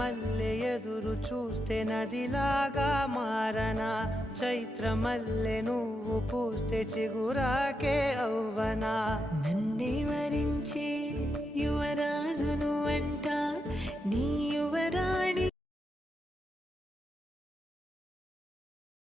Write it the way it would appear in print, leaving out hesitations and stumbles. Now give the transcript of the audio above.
మల్లె ఎదురు చూస్తే నదిలాగా మారనా, చైత్రమల్లె నువ్వు పూస్తే చిగురాకే అవ్వనా. నన్నే వరించే యువరాజును అంట నీ యువరాణి